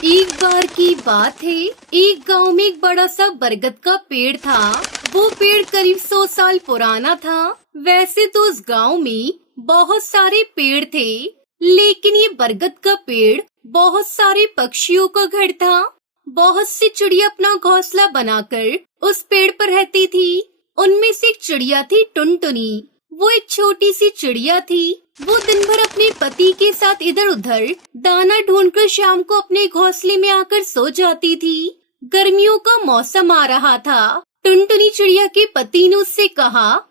एक बार की बात है, एक गांव में एक बड़ा सा बरगद का पेड़ था। वो पेड़ करीब 100 साल पुराना था। वैसे तो उस गांव में बहुत सारे पेड़ थे, लेकिन ये बरगद का पेड़ बहुत सारे पक्षियों का घर था। बहुत सी चिड़िया अपना घोंसला बनाकर उस पेड़ पर रहती थी। उनमें से एक चिड़िया थी टुनटुनी। वो एक छोटी सी चिड़िया थी। वो दिन भर अपने पति के साथ इधर उधर दाना ढूंढकर शाम को अपने घोंसले में आकर सो जाती थी। गर्मियों का मौसम आ रहा था। टुनटुनी चिड़िया के पति ने उससे कहा,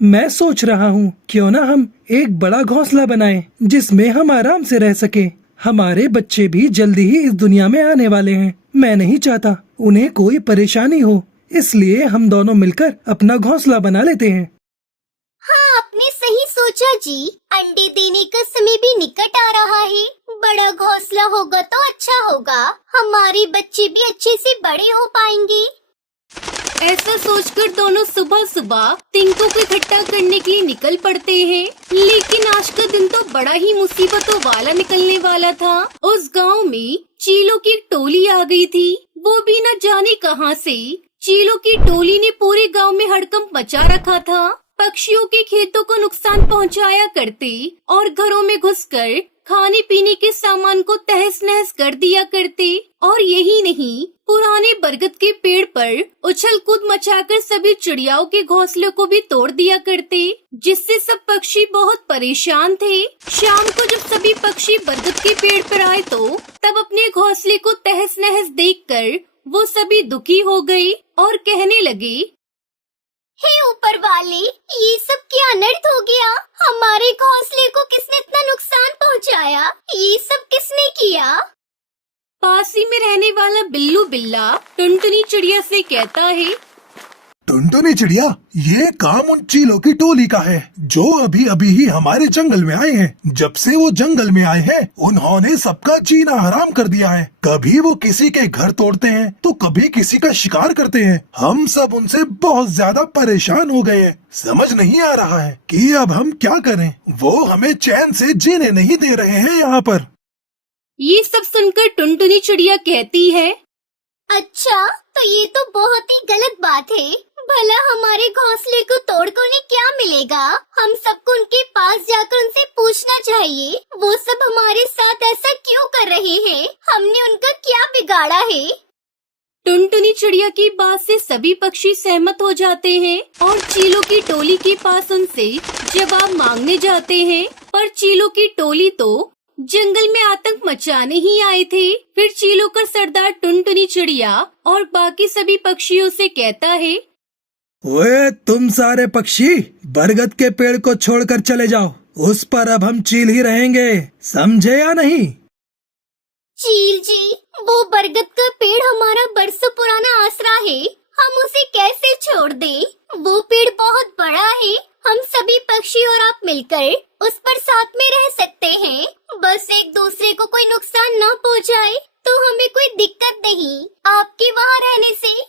मैं सोच रहा हूँ क्यों ना हम एक बड़ा घोंसला बनाएं जिसमें हम आराम से रह सके। हमारे बच्चे भी जल्दी ही इस दुनिया में आने वाले हैं। मैं नहीं चाहता उन्हें कोई परेशानी हो, इसलिए हम दोनों मिलकर अपना घोंसला बना लेते हैं। हाँ, आपने सही सोचा जी। अंडे देने का समय भी निकट आ रहा है। बड़ा घोंसला होगा तो अच्छा होगा। हमारे बच्चे भी अच्छे से बड़े हो पाएंगे। ऐसा सोचकर दोनों सुबह सुबह तिनकों को इकट्ठा करने के लिए निकल पड़ते हैं। लेकिन आज का दिन तो बड़ा ही मुसीबतों वाला निकलने वाला था। उस गांव में चीलों की एक टोली आ गई थी। वो भी न जाने कहां से। चीलों की टोली ने पूरे गांव में हड़कंप मचा रखा था। पक्षियों के खेतों को नुकसान पहुंचाया करते और घरों में घुसकर खाने पीने के सामान को तहस नहस कर दिया करते। और यही नहीं, पुराने बरगद के पेड़ पर उछल कूद मचाकर सभी चिड़ियाओं के घोंसलों को भी तोड़ दिया करते, जिससे सब पक्षी बहुत परेशान थे। शाम को जब सभी पक्षी बरगद के पेड़ पर आए तो तब अपने घोंसले को तहस नहस देखकर वो सभी दुखी हो गए और कहने लगे, हे ऊपर वाले, ये सब क्या अनर्थ हो गया। हमारे घोंसले को किसने इतना नुकसान पहुंचाया? ये सब किसने किया? पास ही में रहने वाला बिल्लू बिल्ला टुनटुनी चिड़िया से कहता है, टुनटुनी चिड़िया, ये काम उन चीलों की टोली का है जो अभी अभी ही हमारे जंगल में आए हैं। जब से वो जंगल में आए हैं उन्होंने सबका जीना हराम कर दिया है। कभी वो किसी के घर तोड़ते हैं तो कभी किसी का शिकार करते हैं। हम सब उनसे बहुत ज्यादा परेशान हो गए हैं। समझ नहीं आ रहा है कि अब हम क्या करें। वो हमें चैन से जीने नहीं दे रहे हैं यहाँ पर। ये सब सुनकर टुनटुनी चिड़िया कहती है, अच्छा, तो ये तो बहुत ही गलत बात है। भला हमारे घोंसले को तोड़कर उन्हें क्या मिलेगा? हम सबको उनके पास जाकर उनसे पूछना चाहिए, वो सब हमारे साथ ऐसा क्यों कर रहे हैं? हमने उनका क्या बिगाड़ा है? टुनटुनी चिड़िया की बात से सभी पक्षी सहमत हो जाते हैं और चीलों की टोली के पास उनसे जवाब मांगने जाते हैं। पर चीलों की टोली तो जंगल में आतंक मचाने ही आए थे। फिर चीलों का सरदार टुनटुनी चिड़िया और बाकी सभी पक्षियों से कहता है, ओए तुम सारे पक्षी बरगद के पेड़ को छोड़कर चले जाओ। उस पर अब हम चील ही रहेंगे, समझे या नहीं? चील जी, वो बरगद का पेड़ हमारा बरसों पुराना आसरा है। हम उसे कैसे छोड़ दें? वो पेड़ बहुत बड़ा है। हम सभी पक्षी और आप मिलकर उस पर साथ में रह सकते हैं। बस एक दूसरे को कोई नुकसान न पहुंचाए तो हमें कोई दिक्कत नहीं आपके वहाँ रहने से।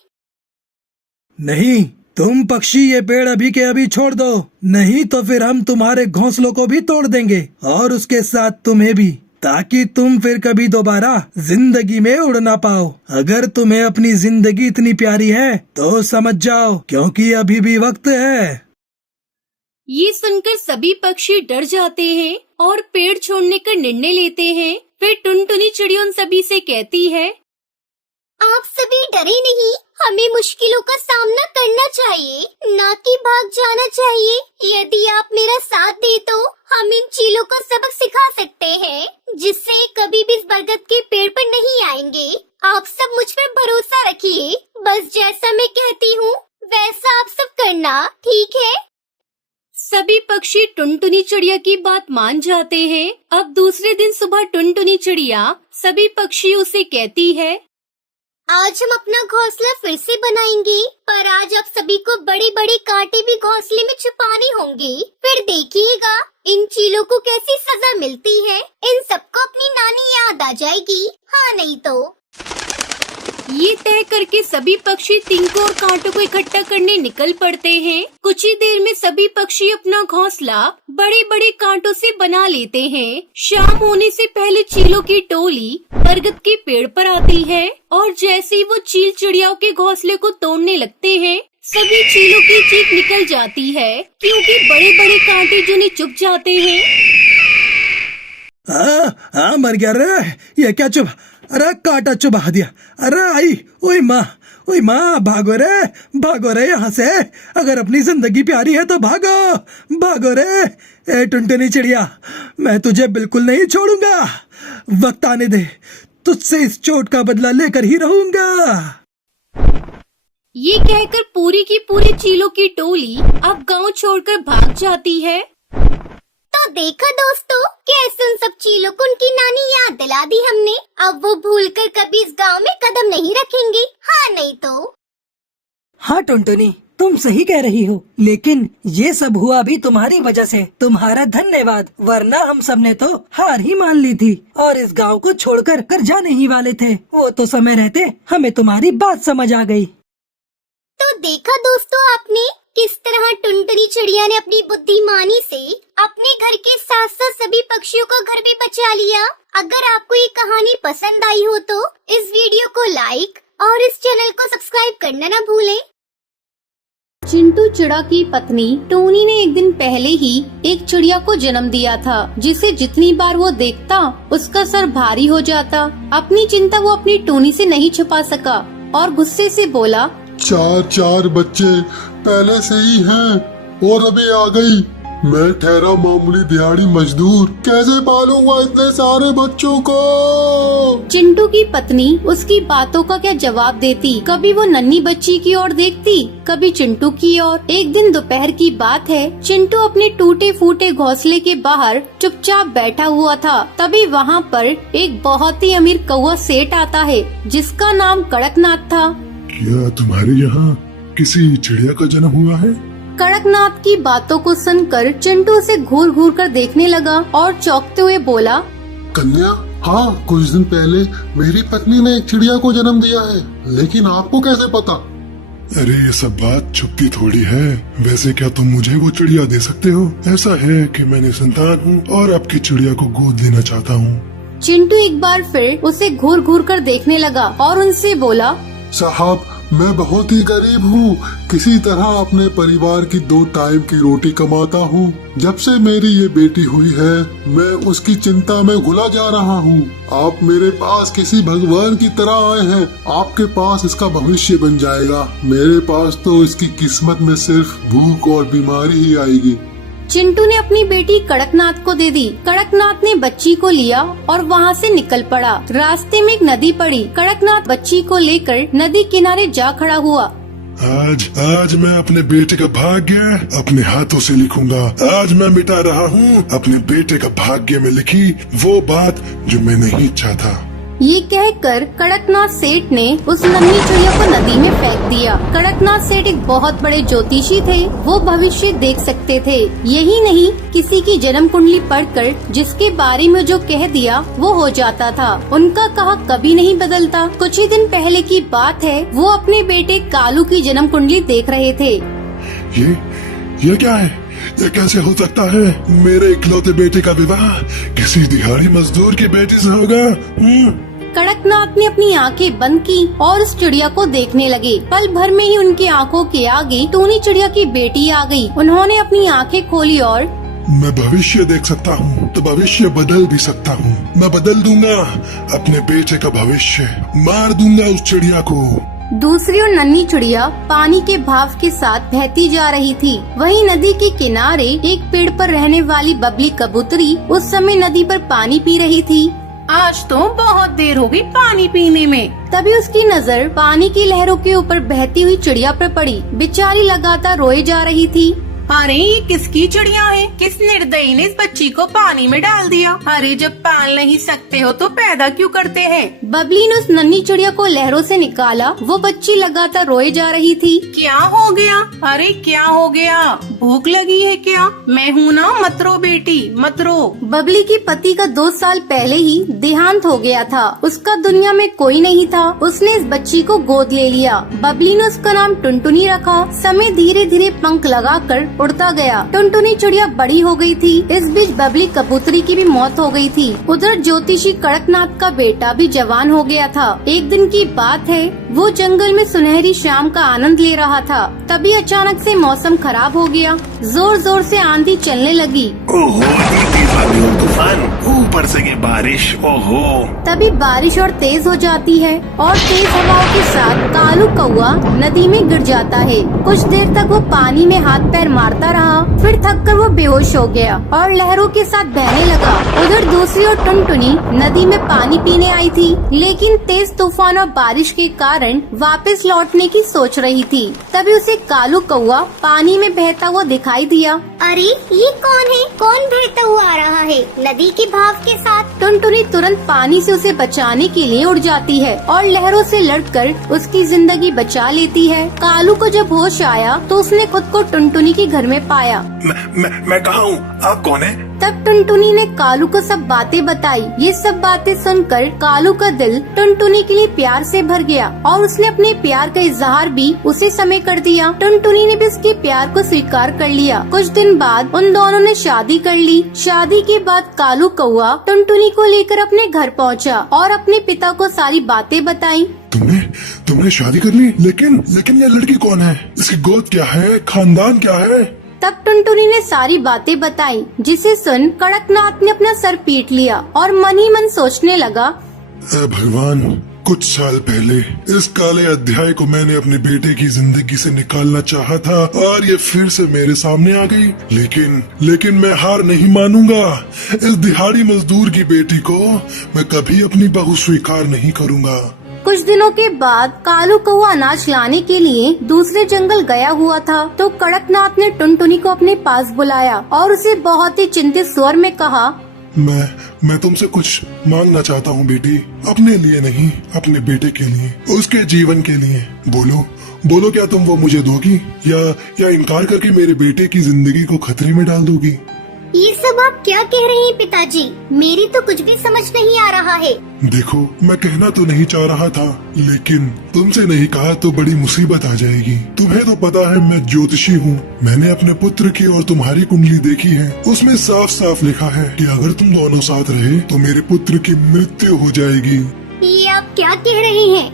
नहीं, तुम पक्षी ये पेड़ अभी के अभी छोड़ दो, नहीं तो फिर हम तुम्हारे घोंसलों को भी तोड़ देंगे और उसके साथ तुम्हें भी, ताकि तुम फिर कभी दोबारा जिंदगी में उड़ ना पाओ। अगर तुम्हें अपनी जिंदगी इतनी प्यारी है तो समझ जाओ, क्योंकि अभी भी वक्त है। ये सुनकर सभी पक्षी डर जाते हैं और पेड़ छोड़ने का निर्णय लेते हैं। फिर टुनटुनी चिड़िया उन सभी से कहती है, आप सभी डरे नहीं। हमें मुश्किलों का सामना करना चाहिए, ना कि भाग जाना चाहिए। यदि आप मेरा साथ दे तो हम इन चीलों को सबक सिखा सकते हैं, जिससे कभी भी इस बरगद के पेड़ पर नहीं आएंगे। आप सब मुझ पर भरोसा रखिए। बस जैसा मैं कहती हूँ वैसा आप सब करना, ठीक है? सभी पक्षी टुनटुनी चिड़िया की बात मान जाते हैं। अब दूसरे दिन सुबह टुनटुनी चिड़िया सभी पक्षियों से कहती है, आज हम अपना घोंसला फिर से बनाएंगे, पर आज आप सभी को बड़े बड़े कांटे भी घोंसले में छुपाने होंगे। फिर देखिएगा इन चीलों को कैसी सजा मिलती है। इन सबको अपनी नानी याद आ जाएगी। हाँ नहीं तो। ये तय करके सभी पक्षी तिनकों और कांटों को इकट्ठा करने निकल पड़ते हैं। कुछ ही देर में सभी पक्षी अपना घोंसला बड़े बड़े कांटों से बना लेते हैं। शाम होने से पहले चीलों की टोली बरगद के पेड़ पर आती है और जैसे ही वो चील चिड़ियाओं के घोंसले को तोड़ने लगते हैं, सभी चीलों की चीख निकल जाती है क्योंकि बड़े बड़े कांटे जिन्हें चुभ जाते हैं। मर गया रे, ये क्या चुभ, अरे कांटा चुभा दिया, अरे आई, ओए माँ भागो रे यहाँ से, अगर अपनी जिंदगी प्यारी है तो भागो रे। ए टुनटुनी चिड़िया, मैं तुझे बिल्कुल नहीं छोड़ूंगा, वक्त आने दे, तुझसे इस चोट का बदला लेकर ही रहूंगा। ये कहकर पूरी की पूरी चीलों की टोली अब गांव छोड़कर भाग जाती है। तो देखा दोस्तों, कैसे उन सब चीलों को उनकी नानी याद दिला दी हमने। अब वो भूलकर कभी इस गांव में कदम नहीं रखेंगे। हाँ नहीं तो। हाँ टुनटुनी, तुम सही कह रही हो, लेकिन ये सब हुआ भी तुम्हारी वजह से। तुम्हारा धन्यवाद, वरना हम सब ने तो हार ही मान ली थी और इस गांव को छोड़कर कर जाने ही वाले थे। वो तो समय रहते हमें तुम्हारी बात समझ आ गई। तो देखा दोस्तों आपने किस तरह टुनटुनी चिड़िया ने अपनी बुद्धिमानी से अपने घर के साथ साथ सभी पक्षियों का घर भी बचा लिया। अगर आपको ये कहानी पसंद आई हो तो इस वीडियो को लाइक और इस चैनल को सब्सक्राइब करना न भूलें। चिंटू चिड़ा की पत्नी टोनी ने एक दिन पहले ही एक चिड़िया को जन्म दिया था, जिसे जितनी बार वो देखता उसका सर भारी हो जाता। अपनी चिंता वो अपनी टोनी से नहीं छुपा सका और गुस्से से बोला, चार बच्चे पहले से ही हैं और अभी आ गई। मैं ठहरा मामूली दिहाड़ी मजदूर, कैसे पालूंगा इतने सारे बच्चों को। चिंटू की पत्नी उसकी बातों का क्या जवाब देती। कभी वो नन्ही बच्ची की ओर देखती, कभी चिंटू की ओर। एक दिन दोपहर की बात है, चिंटू अपने टूटे फूटे घोंसले के बाहर चुपचाप बैठा हुआ था। तभी वहाँ पर एक बहुत ही अमीर कौवा सेठ आता है, जिसका नाम कड़कनाथ था। क्या तुम्हारे यहाँ किसी चिड़िया का जन्म हुआ है? कड़कनाथ की बातों को सुनकर चिंटू उसे घूर घूर कर देखने लगा और चौंकते हुए बोला, कन्या, हाँ, कुछ दिन पहले मेरी पत्नी ने एक चिड़िया को जन्म दिया है, लेकिन आपको कैसे पता? अरे ये सब बात छुपती थोड़ी है। वैसे क्या तुम मुझे वो चिड़िया दे सकते हो? ऐसा है कि मैंने संतान हूँ और आपकी चिड़िया को गोद लेना चाहता हूँ। चिंटू एक बार फिर उसे घूर घूर कर देखने लगा और उनसे बोला, साहब, मैं बहुत ही गरीब हूँ, किसी तरह अपने परिवार की 2 टाइम की रोटी कमाता हूँ। जब से मेरी ये बेटी हुई है, मैं उसकी चिंता में घुला जा रहा हूँ। आप मेरे पास किसी भगवान की तरह आए हैं, आपके पास इसका भविष्य बन जाएगा। मेरे पास तो इसकी किस्मत में सिर्फ भूख और बीमारी ही आएगी। चिंटू ने अपनी बेटी कड़कनाथ को दे दी। कड़कनाथ ने बच्ची को लिया और वहाँ से निकल पड़ा। रास्ते में एक नदी पड़ी। कड़कनाथ बच्ची को लेकर नदी किनारे जा खड़ा हुआ। आज मैं अपने बेटे का भाग्य अपने हाथों से लिखूंगा। आज मैं मिटा रहा हूँ अपने बेटे का भाग्य में लिखी वो बात जो मैं नहीं चाहता। ये कहकर कड़कनाथ सेठ ने उस नन्ही चिड़िया को नदी में फेंक दिया। कड़कनाथ सेठ एक बहुत बड़े ज्योतिषी थे, वो भविष्य देख सकते थे। यही नहीं, किसी की जन्म कुंडली पढ़कर जिसके बारे में जो कह दिया वो हो जाता था। उनका कहा कभी नहीं बदलता। कुछ ही दिन पहले की बात है, वो अपने बेटे कालू की जन्म कुंडली देख रहे थे। ये क्या है? ये कैसे हो सकता है? मेरे इकलौते बेटे का विवाह किसी दिहाड़ी मजदूर की बेटी से होगा? कड़कनाथ ने अपनी आंखें बंद की और उस चिड़िया को देखने लगे। पल भर में ही उनकी आंखों के आगे टूनी चिड़िया की बेटी आ गई। उन्होंने अपनी आंखें खोली और मैं भविष्य देख सकता हूँ तो भविष्य बदल भी सकता हूँ। मैं बदल दूंगा अपने बेटे का भविष्य, मार दूंगा उस चिड़िया को। दूसरी ओर नन्ही चिड़िया पानी के भाव के साथ बहती जा रही थी। वहीं नदी के किनारे एक पेड़ पर रहने वाली बबली कबूतरी उस समय नदी पर पानी पी रही थी। आज तो बहुत देर हो गई पानी पीने में। तभी उसकी नजर पानी की लहरों के ऊपर बहती हुई चिड़िया पर पड़ी। बेचारी लगातार रोए जा रही थी। अरे ये किसकी चिड़िया है? किस निर्दयी ने इस बच्ची को पानी में डाल दिया? अरे जब पाल नहीं सकते हो तो पैदा क्यों करते हैं? बबली ने उस नन्ही चिड़िया को लहरों से निकाला। वो बच्ची लगातार रोए जा रही थी। क्या हो गया? अरे क्या हो गया? भूख लगी है क्या? मैं हूँ ना, मत रो बेटी, मत रो। बबली के पति का 2 साल पहले ही देहांत हो गया था। उसका दुनिया में कोई नहीं था। उसने इस बच्ची को गोद ले लिया। बबली ने उसका नाम टुनटुनी रखा। समय धीरे धीरे पंख लगाकर उड़ता गया। टुनटुनी चिड़िया बड़ी हो गई थी। इस बीच बबली कबूतरी की भी मौत हो गई थी। उधर ज्योतिषी कड़कनाथ का बेटा भी जवान हो गया था। एक दिन की बात है, वो जंगल में सुनहरी शाम का आनंद ले रहा था। तभी अचानक से मौसम खराब हो गया। जोर जोर से आंधी चलने लगी। ओहो, इतनी भारी तूफान, ऊपर से ये बारिश, ओहो। तभी बारिश और तेज हो जाती है और तेज हवाओं के साथ कालू कौआ नदी में गिर जाता है। कुछ देर तक वो पानी में हाथ पैर मारता रहा, फिर थककर वो बेहोश हो गया और लहरों के साथ बहने लगा। उधर दूसरी ओर टुनटुनी नदी में पानी पीने आई थी, लेकिन तेज तूफान और बारिश के कारण वापस लौटने की सोच रही थी। तभी उसे कालू कौआ पानी में बहता हुआ दिखाई दिया। अरे ये कौन है? कौन बहता हुआ आ रहा है नदी के भाव के साथ? टुनटुनी तुरंत पानी से उसे बचाने के लिए उड़ जाती है और लहरों से लड़कर उसकी जिंदगी बचा लेती है। कालू को जब होश आया तो उसने खुद को टुनटुनी के घर में पाया। मैं कहाँ हूँ? आप कौन है? तब टुनटुनी ने कालू को सब बातें बताई। ये सब बातें सुनकर कालू का दिल टुनटुनी के लिए प्यार से भर गया और उसने अपने प्यार का इजहार भी उसी समय कर दिया। टुनटुनी ने भी उसके प्यार को स्वीकार कर लिया। कुछ दिन बाद उन दोनों ने शादी कर ली। शादी के बाद कालू कौआ टुनटुनी को लेकर अपने घर पहुंचा और अपने पिता को सारी बातें बताई। तुमने शादी कर ली? लेकिन ये लड़की कौन है? इसकी गोद क्या है? खानदान क्या है? तब टुनटुनी ने सारी बातें बताई, जिसे सुन कड़कनाथ ने अपना सर पीट लिया और मन ही मन सोचने लगा, भगवान, कुछ साल पहले इस काले अध्याय को मैंने अपने बेटे की जिंदगी से निकालना चाहा था और ये फिर से मेरे सामने आ गई। लेकिन मैं हार नहीं मानूंगा। इस दिहाड़ी मजदूर की बेटी को मैं कभी अपनी बहू स्वीकार नहीं करूंगा। कुछ दिनों के बाद कालू कौआ अनाज लाने के लिए दूसरे जंगल गया हुआ था। तो कड़कनाथ ने टुनटुनी को अपने पास बुलाया और उसे बहुत ही चिंतित स्वर में कहा, मैं तुमसे कुछ मांगना चाहता हूँ बेटी, अपने लिए नहीं, अपने बेटे के लिए, उसके जीवन के लिए। बोलो क्या तुम वो मुझे दोगी या इनकार करके मेरे बेटे की जिंदगी को खतरे में डाल दोगी? ये सब आप क्या कह रहे हैं पिताजी? मेरी तो कुछ भी समझ नहीं आ रहा है। देखो, मैं कहना तो नहीं चाह रहा था, लेकिन तुमसे नहीं कहा तो बड़ी मुसीबत आ जाएगी। तुम्हें तो पता है मैं ज्योतिषी हूँ। मैंने अपने पुत्र की और तुम्हारी कुंडली देखी है। उसमें साफ साफ लिखा है कि अगर तुम दोनों साथ रहे तो मेरे पुत्र की मृत्यु हो जाएगी। ये आप क्या कह रहे हैं?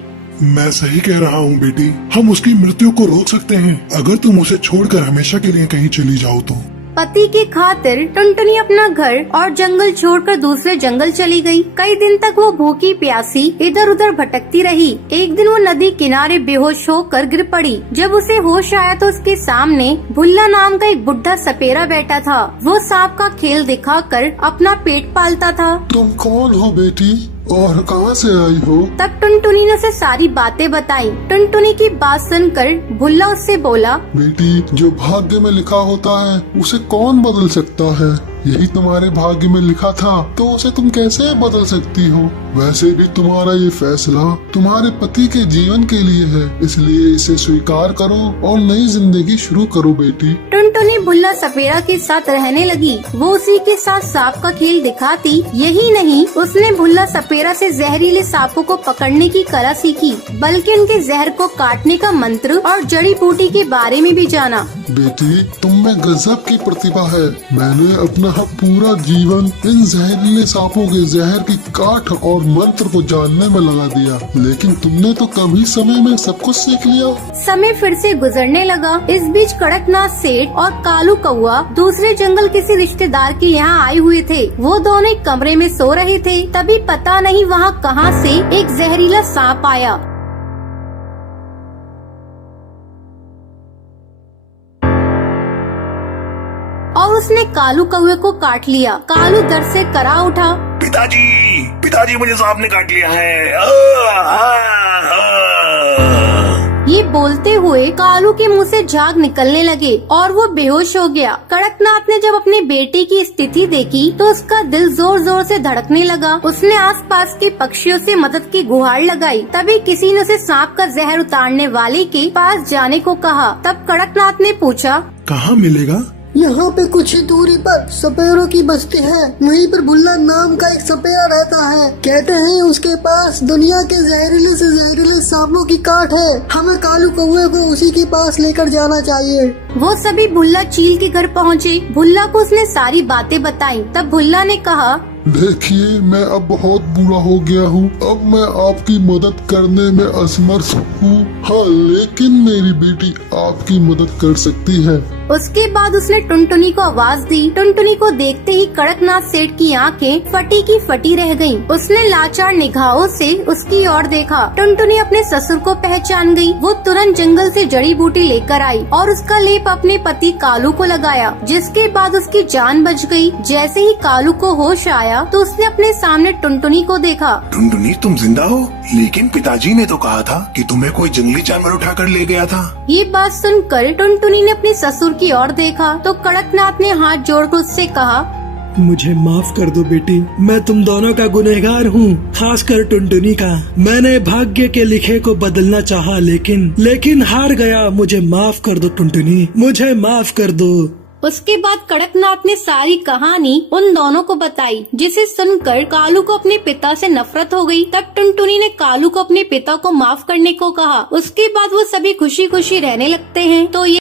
मैं सही कह रहा हूँ बेटी। हम उसकी मृत्यु को रोक सकते हैं अगर तुम उसे छोड़कर हमेशा के लिए कहीं चली जाओ तो। पति की खातिर टुनटुनी अपना घर और जंगल छोड़कर दूसरे जंगल चली गई। कई दिन तक वो भूखी प्यासी इधर उधर भटकती रही। एक दिन वो नदी किनारे बेहोश होकर गिर पड़ी। जब उसे होश आया तो उसके सामने भुल्ला नाम का एक बुढ़ा सपेरा बैठा था। वो सांप का खेल दिखाकर अपना पेट पालता था। तुम कौन हो बेटी और कहाँ से आई हो? तब टुनटुनी ने उसे सारी बातें बताई। टुनटुनी की बात सुनकर भुल्ला उससे बोला, बेटी, जो भाग्य में लिखा होता है उसे कौन बदल सकता है? यही तुम्हारे भाग्य में लिखा था तो उसे तुम कैसे बदल सकती हो? वैसे भी तुम्हारा ये फैसला तुम्हारे पति के जीवन के लिए है, इसलिए इसे स्वीकार करो और नई जिंदगी शुरू करो बेटी। टुनटुनी भुल्ला सपेरा के साथ रहने लगी। वो उसी के साथ सांप का खेल दिखाती। यही नहीं, उसने भुल्ला सपेरा से जहरीले सांपों को पकड़ने की कला सीखी, बल्कि उनके जहर को काटने का मंत्र और जड़ी बूटी के बारे में भी जाना। बेटी, तुम में गजब की प्रतिभा है। मैंने अपना पूरा जीवन इन जहरीले सांपों के जहर की काठ और मंत्र को जानने में लगा दिया, लेकिन तुमने तो कम ही समय में सब कुछ सीख लिया। समय फिर से गुजरने लगा। इस बीच कड़कनाथ सेठ और कालू कौआ दूसरे जंगल किसी रिश्तेदार के यहाँ आए हुए थे। वो दोनों एक कमरे में सो रहे थे। तभी पता नहीं वहाँ कहाँ से एक जहरीला सांप आया। और उसने कालू कौवे को काट लिया। कालू दर्द से करा उठा। पिताजी, मुझे सांप ने काट लिया है। ये बोलते हुए कालू के मुंह से झाग निकलने लगे और वो बेहोश हो गया। कड़कनाथ ने जब अपने बेटे की स्थिति देखी तो उसका दिल जोर जोर से धड़कने लगा। उसने आसपास के पक्षियों से मदद की गुहार लगाई। तभी किसी ने उसे सांप का जहर उतारने वाले के पास जाने को कहा। तब कड़कनाथ ने पूछा, कहाँ मिलेगा? यहाँ पे कुछ ही दूरी पर सपेरों की बस्ती है। वहीं पर भुल्ला नाम का एक सपेरा रहता है। कहते हैं उसके पास दुनिया के जहरीले से जहरीले सांपों की काट है। हमें कालू कौवे को उसी के पास लेकर जाना चाहिए। वो सभी भुल्ला चील के घर पहुँचे। भुल्ला को उसने सारी बातें बताई। तब भुल्ला ने कहा, देखिए, मैं अब बहुत बुरा हो गया हूँ। अब मैं आपकी मदद करने में असमर्थ हूँ। हाँ, लेकिन मेरी बेटी आपकी मदद कर सकती है। उसके बाद उसने टुनटुनी को आवाज दी। टुनटुनी को देखते ही कड़कनाथ सेठ की आंखें फटी की फटी रह गईं। उसने लाचार निगाहों से उसकी ओर देखा। टुनटुनी अपने ससुर को पहचान गई। वो तुरंत जंगल से जड़ी बूटी लेकर आई और उसका लेप अपने पति कालू को लगाया, जिसके बाद उसकी जान बच गई। जैसे ही कालू को होश आया तो उसने अपने सामने टुनटुनी को देखा। टुनटुनी, तुम जिंदा हो? लेकिन पिताजी ने तो कहा था कि तुम्हें कोई जंगली जानवर उठाकर ले गया था। ये बात सुनकर टुनटुनी ने अपने ससुर की ओर देखा तो कड़कनाथ ने हाथ जोड़कर उससे कहा, मुझे माफ कर दो बेटी, मैं तुम दोनों का गुनहगार हूँ, खासकर टुनटुनी का। मैंने भाग्य के लिखे को बदलना चाहा, लेकिन हार गया। मुझे माफ कर दो टुनटुनी, मुझे माफ कर दो। उसके बाद कड़कनाथ ने सारी कहानी उन दोनों को बताई, जिसे सुनकर कालू को अपने पिता से नफरत हो गई। तब टुनटुनी ने कालू को अपने पिता को माफ करने को कहा। उसके बाद वो सभी खुशी खुशी रहने लगते हैं। तो ये